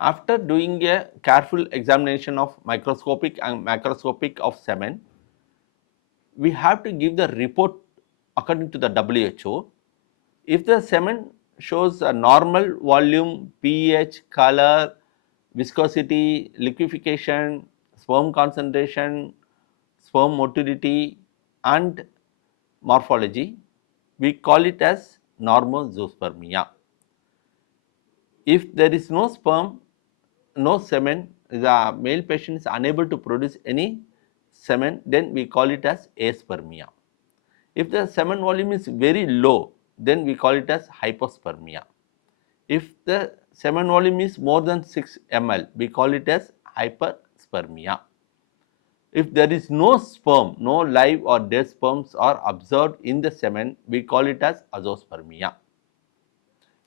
After doing a careful examination of microscopic and macroscopic of semen, we have to give the report according to the WHO. If the semen shows a normal volume, pH, color, viscosity, liquefaction, sperm concentration, sperm motility and morphology, we call it as normozoospermia. If there is no sperm, no semen, the male patient is unable to produce any semen, then we call it as aspermia. If the semen volume is very low, then we call it as hypospermia. If the semen volume is more than 6 ml, we call it as hyperspermia. If there is no sperm, no live or dead sperms are observed in the semen, we call it as azoospermia.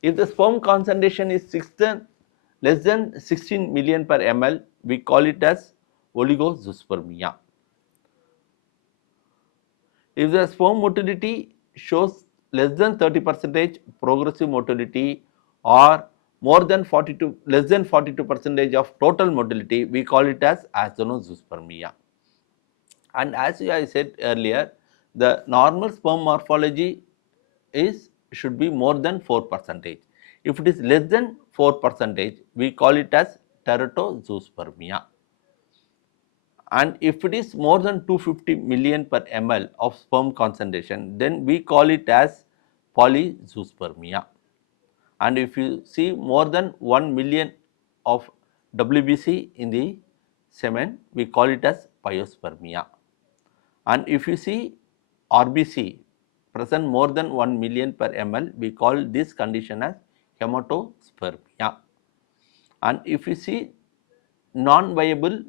If the sperm concentration is less than 16 million per ml, we call it as oligozoospermia. If the sperm motility shows less than 30% progressive motility or more than 42 less than 42% of total motility, we call it as azoospermia. And as I said earlier, the normal sperm morphology should be more than 4%. If it is less than 4%, we call it as teratozoospermia. And if it is more than 250 million per ml of sperm concentration, then we call it as polyzoospermia. And if you see more than 1 million of WBC in the semen, we call it as pyospermia. And if you see RBC present more than 1 million per ml, we call this condition as hematospermia. And if you see non-viable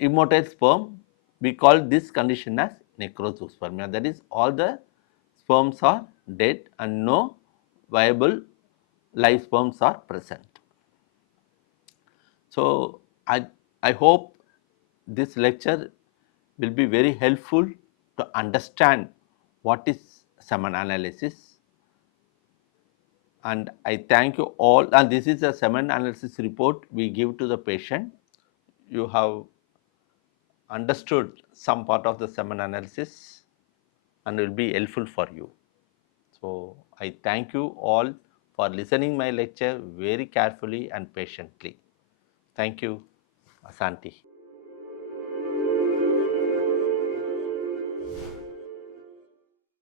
immotile sperm, we call this condition as necrozoospermia. That is, all the sperms are dead and no viable live sperms are present. So, I hope this lecture will be very helpful to understand what is semen analysis, and I thank you all. And this is a semen analysis report we give to the patient. You have understood some part of the semen analysis and will be helpful for you. So, I thank you all for listening my lecture very carefully and patiently. Thank you. Asante.